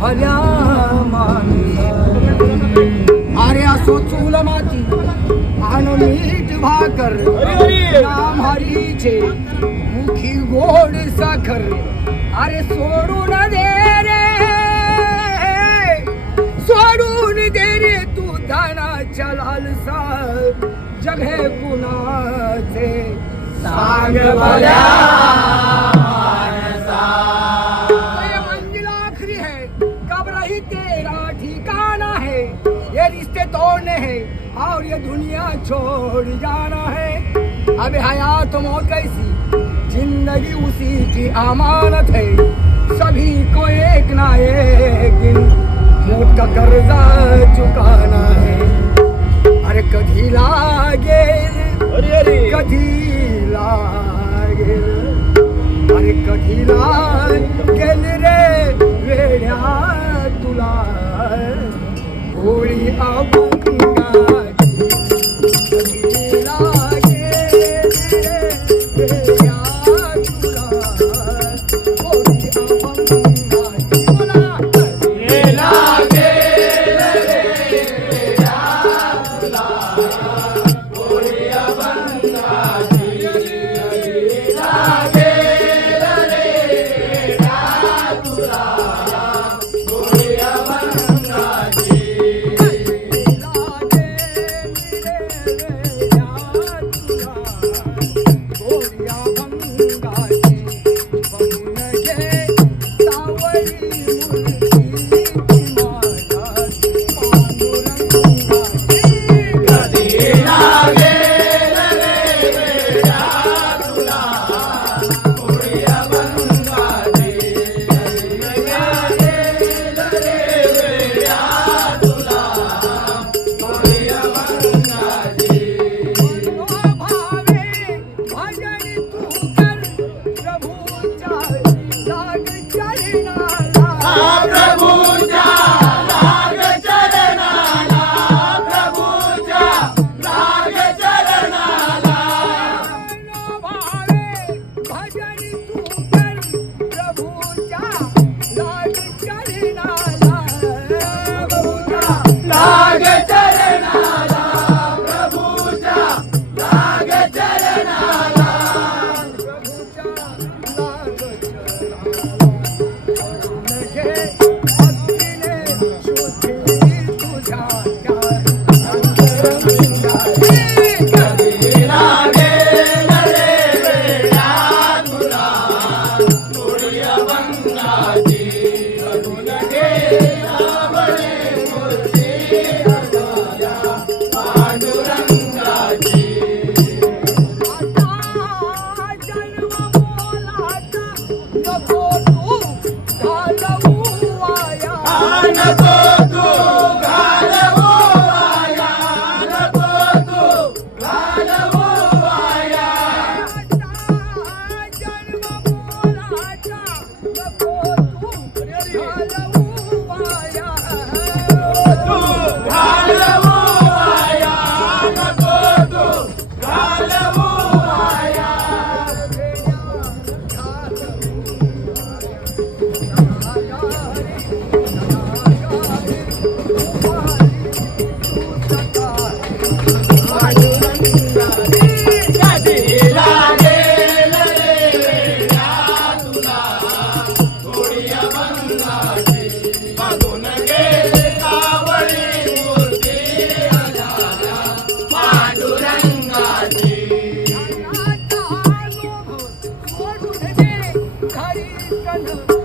भल्या माणसा अरे असो चूल माती आण मीठ भाकर। नाम हरीचे मुखी गोड साखर। अरे सोडून दे रे। सोडून दे रे तू धनाच्या लालसा। जग हे कुणाचे? सांग भल्या कब्र ही तेरा ठिकाना है? ये रिश्ते तोड़ने हैं और ये दुनिया छोड़ जाना है। अब हयात मौत कैसी? ज़िंदगी उसी की अमानत है। सभी को एक ना एक दिन मौत का कर्जा चुकाना है। अरे कधी लागेल कधी लागेल अरे कधी लागेल रे। Oh. Hallelujah.